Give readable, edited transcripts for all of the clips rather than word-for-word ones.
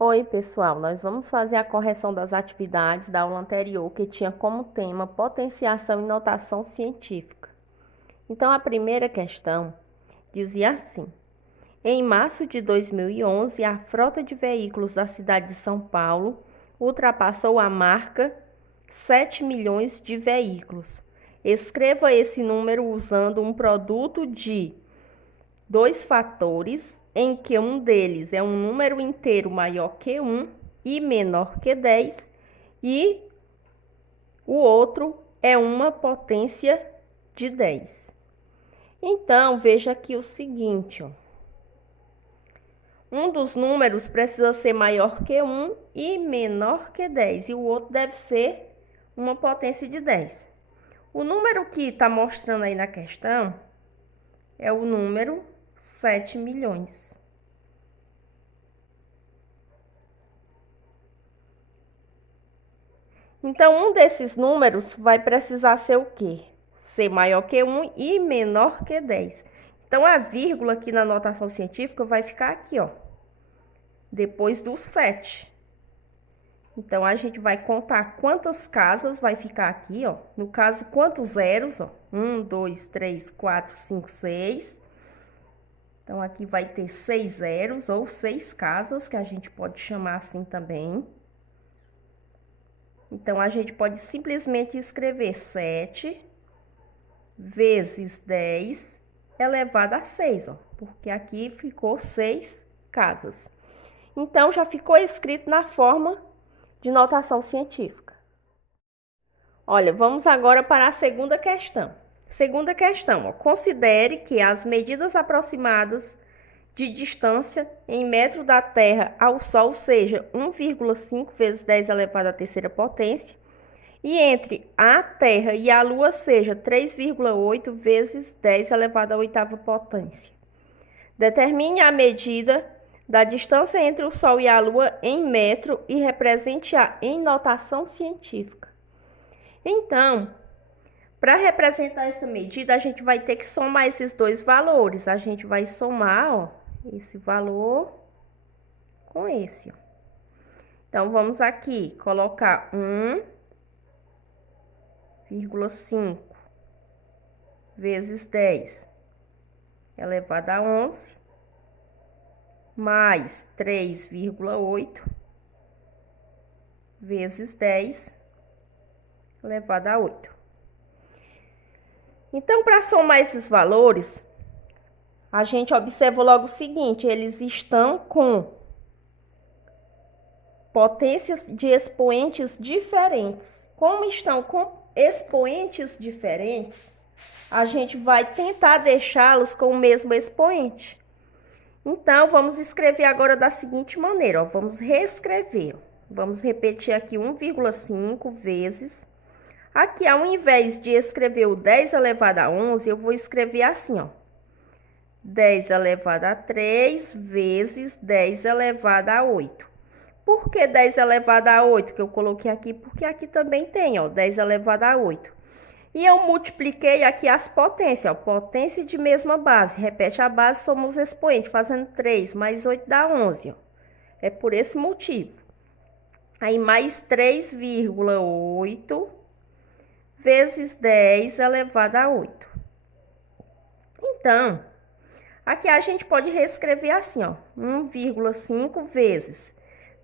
Oi, pessoal, nós vamos fazer a correção das atividades da aula anterior que tinha como tema potenciação e notação científica. Então, a primeira questão dizia assim: em março de 2011, a frota de veículos da cidade de São Paulo ultrapassou a marca 7 milhões de veículos. Escreva esse número usando um produto de dois fatores em que um deles é um número inteiro maior que 1 e menor que 10 e o outro é uma potência de 10. Então, veja aqui o seguinte, ó. Um dos números precisa ser maior que 1 e menor que 10, e o outro deve ser uma potência de 10. O número que está mostrando aí na questão é o número 7 milhões. Então, um desses números vai precisar ser o quê? Ser maior que 1 e menor que 10. Então, a vírgula aqui na notação científica vai ficar aqui, ó, depois do 7. Então, a gente vai contar quantas casas vai ficar aqui, ó. No caso, quantos zeros, ó. 1, 2, 3, 4, 5, 6. Então, aqui vai ter 6 zeros ou 6 casas, que a gente pode chamar assim também. Então, a gente pode simplesmente escrever 7 vezes 10 elevado a 6, ó, porque aqui ficou 6 casas. Então, já ficou escrito na forma de notação científica. Olha, vamos agora para a segunda questão. Segunda questão, ó, considere que as medidas aproximadas de distância em metro da Terra ao Sol seja 1,5 vezes 10 elevado à terceira potência, e entre a Terra e a Lua seja 3,8 vezes 10 elevado à oitava potência. Determine a medida da distância entre o Sol e a Lua em metro e represente-a em notação científica. Então, para representar essa medida, a gente vai ter que somar esses dois valores. A gente vai somar, ó, esse valor com esse, ó. Então, vamos aqui colocar 1,5 vezes 10 elevado a 11, mais 3,8 vezes 10 elevado a 8. Então, para somar esses valores, a gente observa logo o seguinte: eles estão com potências de expoentes diferentes. Como estão com expoentes diferentes, a gente vai tentar deixá-los com o mesmo expoente. Então, vamos escrever agora da seguinte maneira, ó, vamos reescrever. Vamos repetir aqui 1,5 vezes. Aqui, ao invés de escrever o 10 elevado a 11, eu vou escrever assim, ó. 10 elevado a 3 vezes 10 elevado a 8. Por que 10 elevado a 8 que eu coloquei aqui? Porque aqui também tem, ó, 10 elevado a 8. E eu multipliquei aqui as potências, ó, potência de mesma base. Repete a base, somos expoente, fazendo 3 mais 8 dá 11, ó. É por esse motivo. Aí, mais 3,8 vezes 10 elevado a 8. Então, aqui a gente pode reescrever assim, ó. 1,5 vezes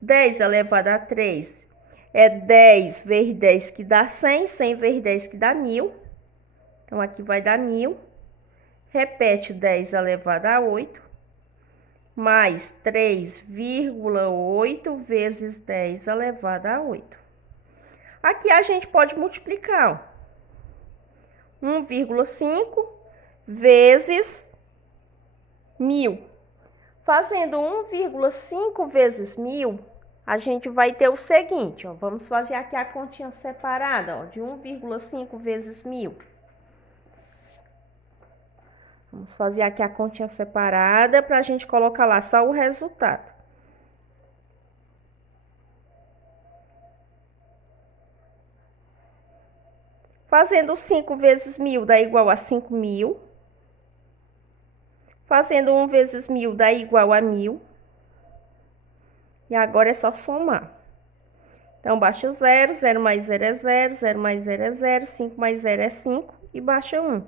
10 elevado a 3 é 10 vezes 10 que dá 100, 100 vezes 10 que dá 1000. Então, aqui vai dar 1000. Repete 10 elevado a 8, mais 3,8 vezes 10 elevado a 8. Aqui a gente pode multiplicar, ó. 1,5 vezes 1000. Fazendo 1,5 vezes 1000, a gente vai ter o seguinte, ó. Vamos fazer aqui a continha separada, ó, de 1,5 vezes 1000. Vamos fazer aqui a continha separada para a gente colocar lá só o resultado. Fazendo 5 vezes 1000 dá igual a 5.000. Fazendo 1 vezes 1000 dá igual a 1000. E agora é só somar. Então, baixa 0, 0 mais 0 é 0, 0 mais 0 é 0, 5 mais 0 é 5 e baixa 1.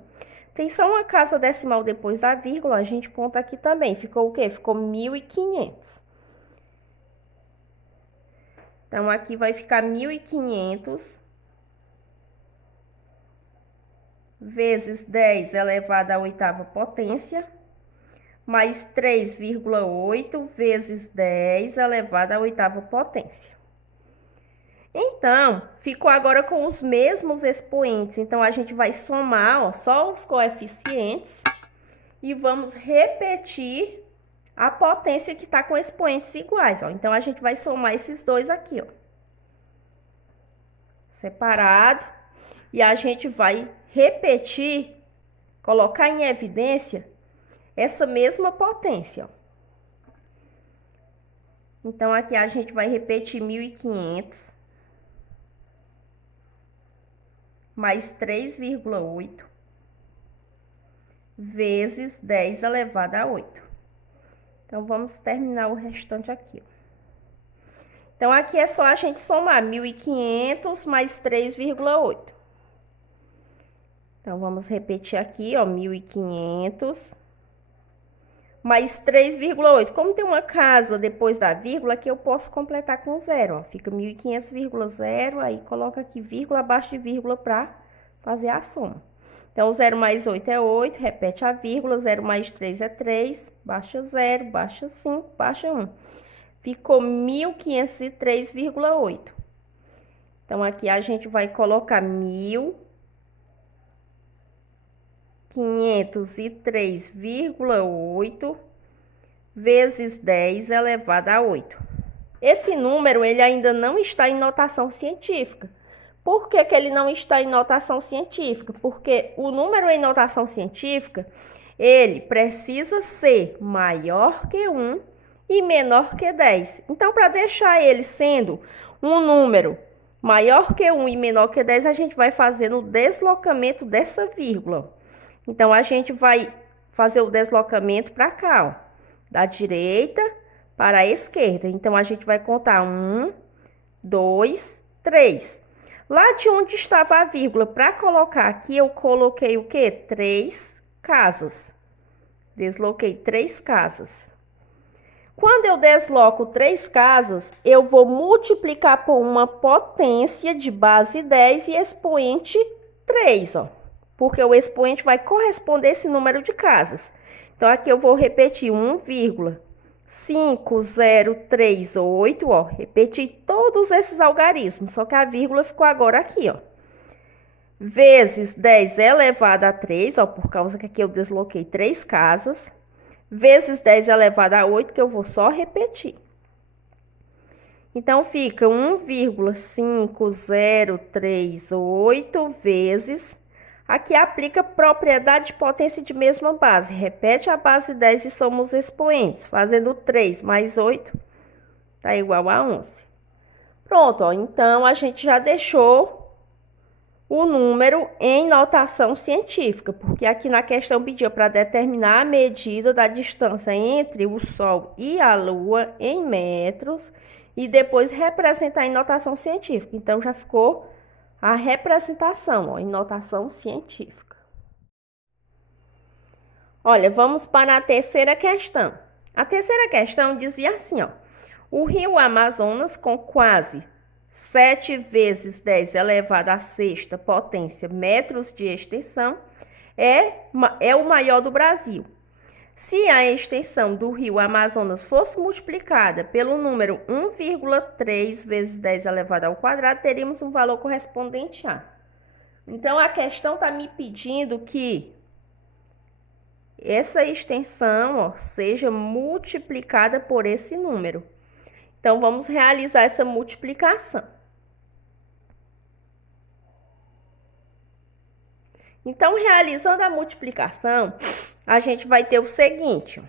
Tem só uma casa decimal depois da vírgula, a gente conta aqui também. Ficou o quê? Ficou 1.500. Então, aqui vai ficar 1.500 vezes 10 elevado à oitava potência, mais 3,8 vezes 10 elevado à oitava potência. Então, ficou agora com os mesmos expoentes. Então, a gente vai somar, ó, só os coeficientes e vamos repetir a potência que está com expoentes iguais, ó. Então, a gente vai somar esses dois aqui, ó, separado. E a gente vai repetir, colocar em evidência essa mesma potência, ó. Então, aqui a gente vai repetir 1.500 mais 3,8 vezes 10 elevado a 8. Então, vamos terminar o restante aqui, ó. Então, aqui é só a gente somar 1.500 mais 3,8. Então, vamos repetir aqui, ó, 1.500 mais 3,8. Como tem uma casa depois da vírgula, aqui eu posso completar com zero, ó. Fica 1.500,0, aí coloca aqui vírgula abaixo de vírgula para fazer a soma. Então, 0 mais 8 é 8, repete a vírgula, 0 mais 3 é 3, baixa 0, baixa 5, baixa 1. Ficou 1.503,8. Então, aqui a gente vai colocar 1.503,8 vezes 10 elevado a 8. Esse número, ele ainda não está em notação científica. Por que que ele não está em notação científica? Porque o número em notação científica, ele precisa ser maior que 1 e menor que 10. Então, para deixar ele sendo um número maior que 1 e menor que 10, a gente vai fazer o deslocamento dessa vírgula. Então, a gente vai fazer o deslocamento para cá, ó, da direita para a esquerda. Então, a gente vai contar 1, 2, 3. Lá de onde estava a vírgula, para colocar aqui, eu coloquei o quê? 3 casas. Desloquei 3 casas. Quando eu desloco 3 casas, eu vou multiplicar por uma potência de base 10 e expoente 3, ó. Porque o expoente vai corresponder a esse número de casas. Então, aqui eu vou repetir 1,5038, ó. Repeti todos esses algarismos, só que a vírgula ficou agora aqui, ó. Vezes 10 elevado a 3, ó, por causa que aqui eu desloquei 3 casas. Vezes 10 elevado a 8, que eu vou só repetir. Então, fica 1,5038 vezes... Aqui aplica propriedade de potência de mesma base. Repete a base 10 e soma os expoentes. Fazendo 3 mais 8, tá igual a 11. Pronto, ó. Então, a gente já deixou o número em notação científica. Porque aqui na questão pediu para determinar a medida da distância entre o Sol e a Lua em metros. E depois representar em notação científica. Então, já ficou... a representação, ó, em notação científica. Olha, vamos para a terceira questão. A terceira questão dizia assim, ó. O rio Amazonas, com quase 7 vezes 10 elevado à sexta potência metros de extensão, é o maior do Brasil. Se a extensão do rio Amazonas fosse multiplicada pelo número 1,3 vezes 10 elevado ao quadrado, teríamos um valor correspondente a. Então, a questão está me pedindo que essa extensão, ó, seja multiplicada por esse número. Então, vamos realizar essa multiplicação. Então, realizando a multiplicação, a gente vai ter o seguinte, ó.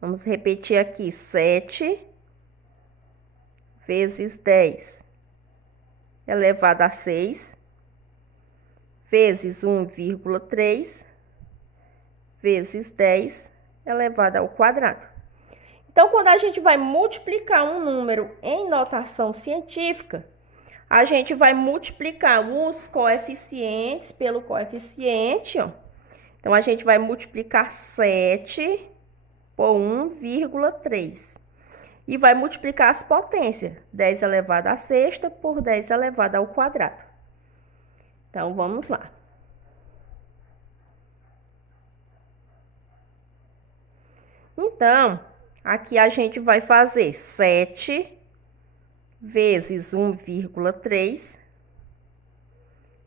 Vamos repetir aqui, 7 vezes 10 elevado a 6, vezes 1,3, vezes 10 elevado ao quadrado. Então, quando a gente vai multiplicar um número em notação científica, a gente vai multiplicar os coeficientes pelo coeficiente, ó. Então, a gente vai multiplicar 7 por 1,3. E vai multiplicar as potências. 10 elevado à sexta por 10 elevado ao quadrado. Então, vamos lá. Então, aqui a gente vai fazer 7 vezes 1,3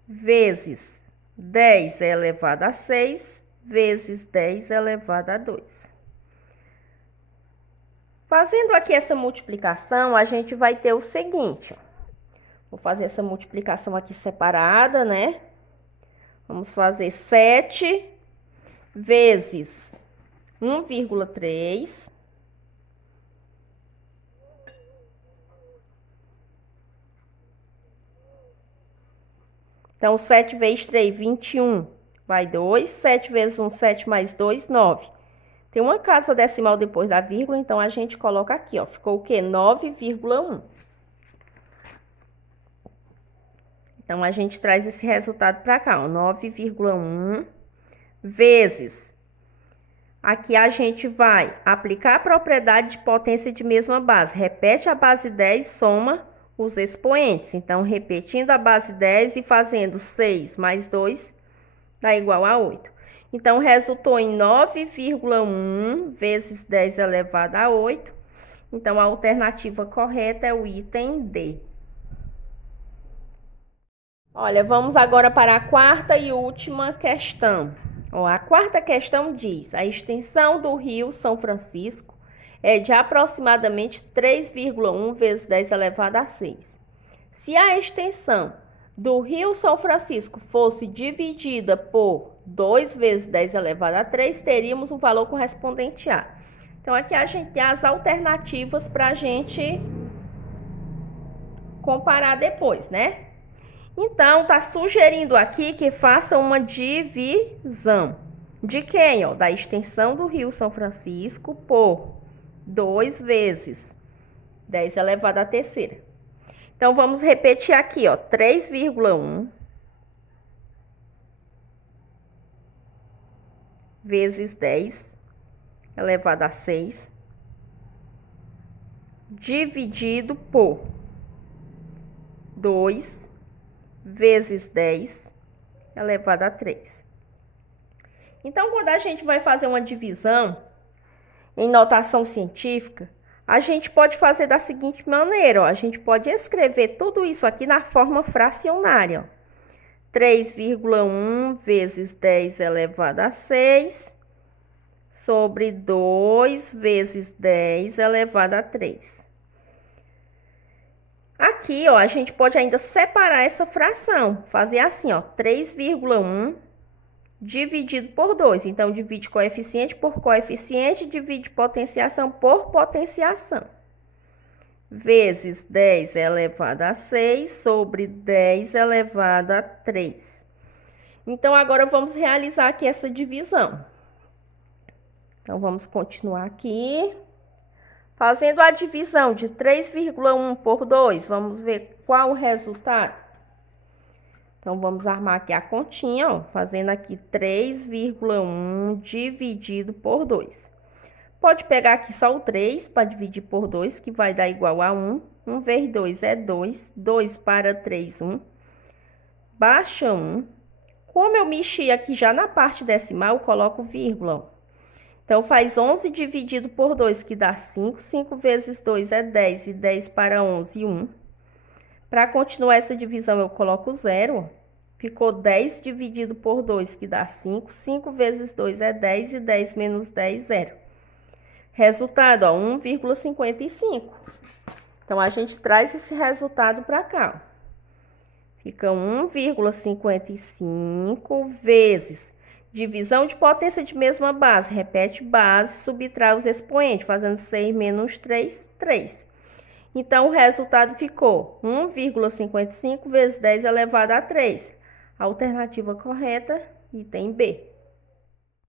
vezes 10 elevado a 6 vezes 10 elevado a 2. Fazendo aqui essa multiplicação, a gente vai ter o seguinte, ó. Vou fazer essa multiplicação aqui separada, né? Vamos fazer 7 vezes 1,3 Então, 7 vezes 3, 21, vai 2. 7 vezes 1, 7 mais 2, 9. Tem uma casa decimal depois da vírgula, então a gente coloca aqui, ó. Ficou o quê? 9,1. Então, a gente traz esse resultado para cá, ó. 9,1 vezes. Aqui a gente vai aplicar a propriedade de potência de mesma base. Repete a base 10, soma os expoentes. Então, repetindo a base 10 e fazendo 6 mais 2 dá igual a 8. Então, resultou em 9,1 vezes 10 elevado a 8. Então, a alternativa correta é o item D. Olha, vamos agora para a quarta e última questão. Ó, a quarta questão diz: a extensão do rio São Francisco é de aproximadamente 3,1 vezes 10 elevado a 6. Se a extensão do rio São Francisco fosse dividida por 2 vezes 10 elevado a 3, teríamos o valor correspondente a. Então, aqui a gente tem as alternativas para a gente comparar depois, né? Então, tá sugerindo aqui que faça uma divisão. De quem? Ó, da extensão do rio São Francisco por 2 vezes 10 elevado à terceira. Então, vamos repetir aqui, ó, 3,1 vezes 10 elevado a 6 dividido por 2 vezes 10 elevado a 3. Então, quando a gente vai fazer uma divisão em notação científica, a gente pode fazer da seguinte maneira, ó. A gente pode escrever tudo isso aqui na forma fracionária, ó. 3,1 vezes 10 elevado a 6 sobre 2 vezes 10 elevado a 3. Aqui, ó, a gente pode ainda separar essa fração, fazer assim, ó, 3,1 dividido por 2. Então, divide coeficiente por coeficiente, divide potenciação por potenciação. Vezes 10 elevado a 6 sobre 10 elevado a 3. Então, agora vamos realizar aqui essa divisão. Então, vamos continuar aqui. Fazendo a divisão de 3,1 por 2, vamos ver qual o resultado. Então, vamos armar aqui a continha, ó, fazendo aqui 3,1 dividido por 2. Pode pegar aqui só o 3 para dividir por 2, que vai dar igual a 1. 1 vezes 2 é 2. 2 para 3, 1. Baixa 1. Como eu mexi aqui já na parte decimal, eu coloco vírgula, ó. Então, faz 11 dividido por 2, que dá 5. 5 vezes 2 é 10. E 10 para 11, 1. Para continuar essa divisão, eu coloco 0. Ficou 10 dividido por 2, que dá 5. 5 vezes 2 é 10. E 10 menos 10, 0. Resultado, ó, 1,55. Então, a gente traz esse resultado para cá, ó. Fica 1,55 vezes divisão de potência de mesma base. Repete base, subtrai os expoentes, fazendo 6 menos 3, 3. Então, o resultado ficou 1,55 vezes 10 elevado a 3. A alternativa correta, item B.